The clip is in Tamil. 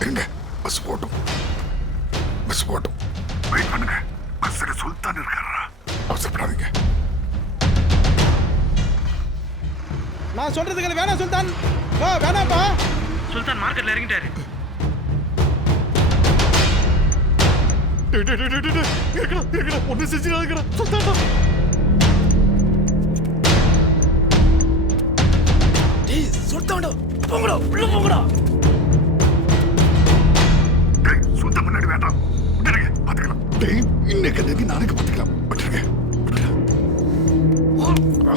இருங்க, பஸ் போட்டும். வெயிட் பண்ணுங்க. பஸ்ல சுல்தான் இருக்காரா? அவசரப்படாதீங்க. நான் சொல்றதுக்கு வேணாம் சுல்தான். வேணாப்பா. சுல்தான் மார்க்கெட்ல இறங்கிட்டாரு. ஒண்ணு செஞ்சிடாதீங்கடா சுல்தான்டா. டேய் சுல்தான்டா, போங்கடா, உள்ள போங்கடா. சுல்தான் முன்னாடி வேண்டாம். பாத்துக்கலாம். இன்னைக்கு நாளைக்கு பாத்துக்கலாம்.